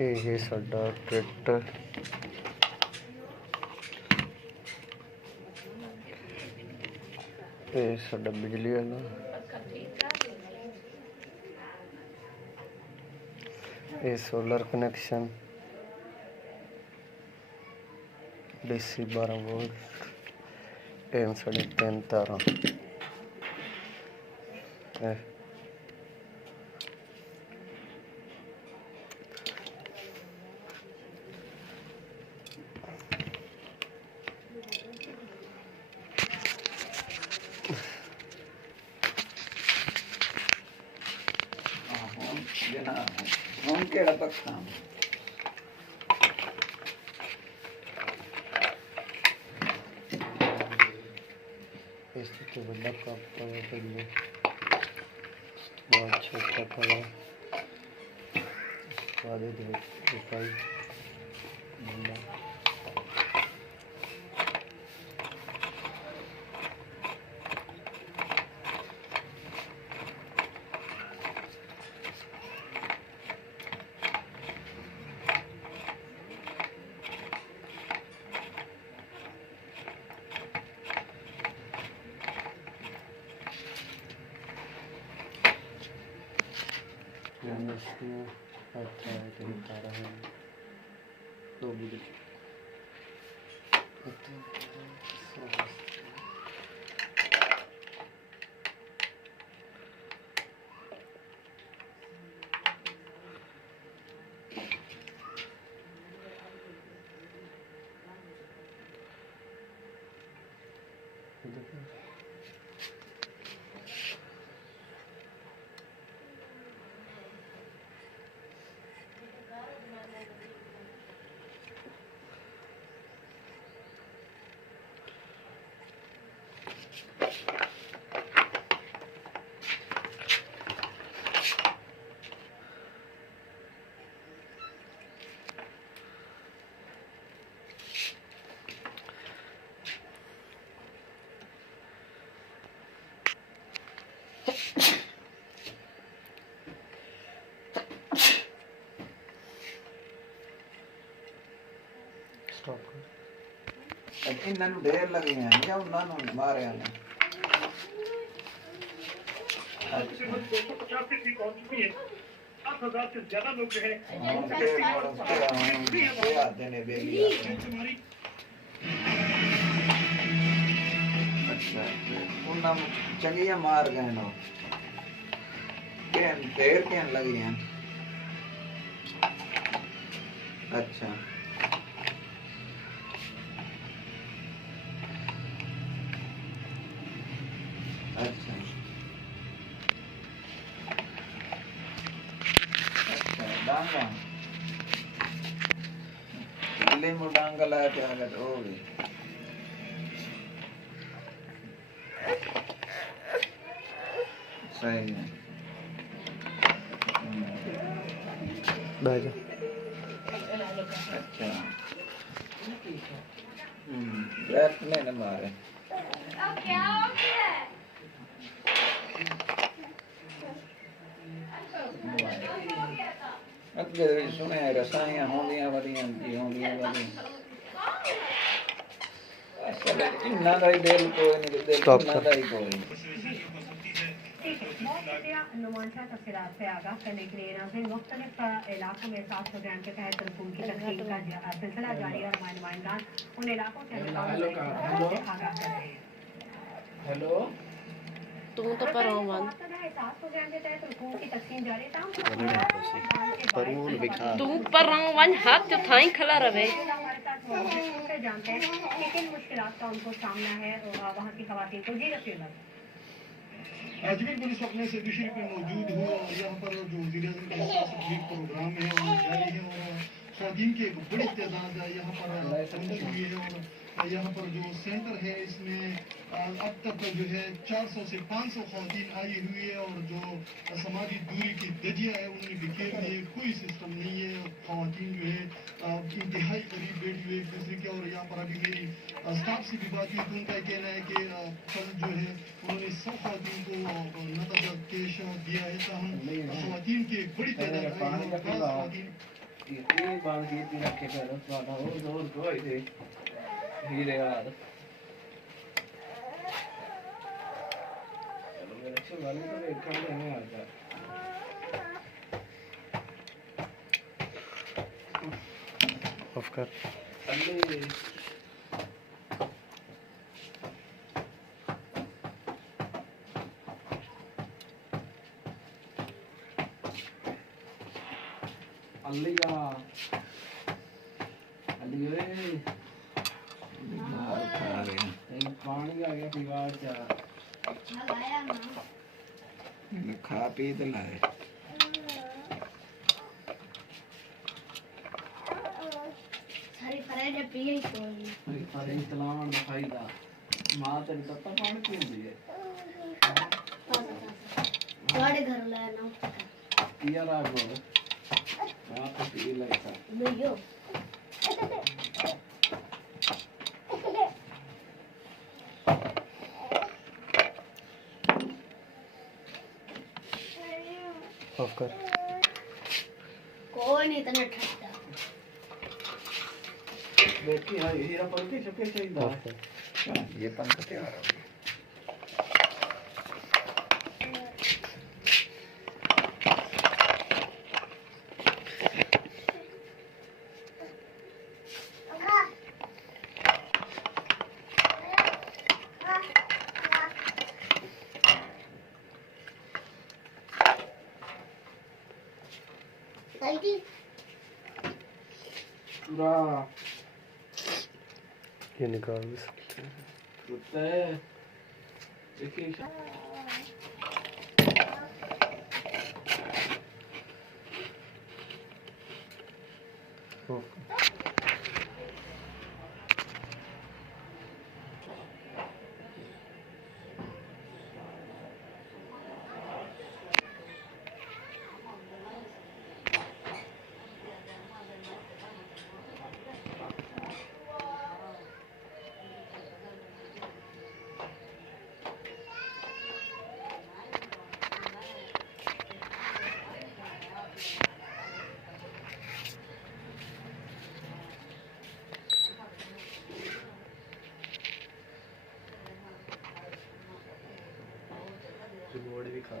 ਇਹ ਸਾਡਾ ਕਿੱਟ ਇਹ ਸਾਡਾ ਬਿਜਲੀ ਵਾਲਾ ਇਹ सोलर कनेक्शन DC 12 वोल्ट ਇਹ ਸਾਡੇ 3 ਤਾਰਾਂ हम केड़ा पक्का इससे बड़ा कप पड़ा पड़िए बहुत छोटा पड़ा आधे दिखाई बंदा अच्छा है तो तारा है दो बिजली इन्होंने ढेर लगे हैं या उन्होंने मारे हैं 250 से ठीक हो चुकी है 7,000 से ज्यादा लोग जो है अच्छा उन्होंने चंगिया मार गए ना ढेर क्या लगी हैं अच्छा अच्छा अच्छा डांगा दिल्ली में डांगा लाया थे अगर हो गई सही है बैठ अच्छा बैठने न मारे अगे सुने रसाइयां होंदियां वधियां होंदियां असल इन्ना दा ही दिल कोई नहीं दिल इन्ना दा ही कोई नुमाइंदा तफसीलात से आगाह करने के लिए नाज़रीन मुख्तलिफ इलाकों में 7 प्रोग्राम के तहत रकूम की तकसीम का सिलसिला जारी है और नुमाइंदान उन इलाकों से आगाह कर रहे हैं। हेलो तुम तो पर हो मन 7 प्रोग्राम के तहत रकूम की तकसीम जारी है परमून विखा तुम पर वन हाथ तो थाई खला रहे जानते हैं कि किन मुश्किलात का उनको सामना है वहाँ की खवातीन को। जी रफीक अजमेर पुलिस अपने सेक्रेटरी पे मौजूद हो और यहाँ पर जो वज़ीर-ए-आज़म का तस्वीर प्रोग्राम है वो जारी है और ख़वातीन की एक बड़ी तादाद यहाँ पर पहुंची हुई है और यहाँ पर जो सेंटर है इसमें अब तक जो है 400 से 500 ख़वातीन आई हुई है और जो समाजी दूरी की दजिया है उनमें बिखेर में कोई सिस्टम नहीं है। ख़वातीन जो है इंतहाई करीब बैठी हुई एक दूसरे के और यहाँ पर अभी मेरी स्टाफ से भी बात हुई तो उनका कहना है कि कल जो है उन्होंने सब ख़वातीन को नकद कैश दिया है। ताहम ख़वातीन की एक बड़ी तादाद आई है और ख़वातीन ये बाल की रखे कर वाला हो जोर को ही दे हीरे यार चलो मेरे अच्छे वाले तो देखा नहीं आता ऑफ कर अल्ले अल्लिया अल्लिया मार खा रहे हैं। एक पानी आ गया दीवार चा इन्हें खा पी तो लाए अरे इस्लाम दिखाई दा माँ तेरी तत्ता पानी क्यों दी है बड़े घर लाना किया राग बोल माँ तो पी लगता नहीं ऑफ कर कोई नहीं इतना ठंडा देखी हाँ हीरा पलटी चुके चाहिए ऑफ कर ये पंख तैयार हो गया पूरा ये निकाल दे कुत्ता है देखिए ऑफ कर बोर्ड भी खा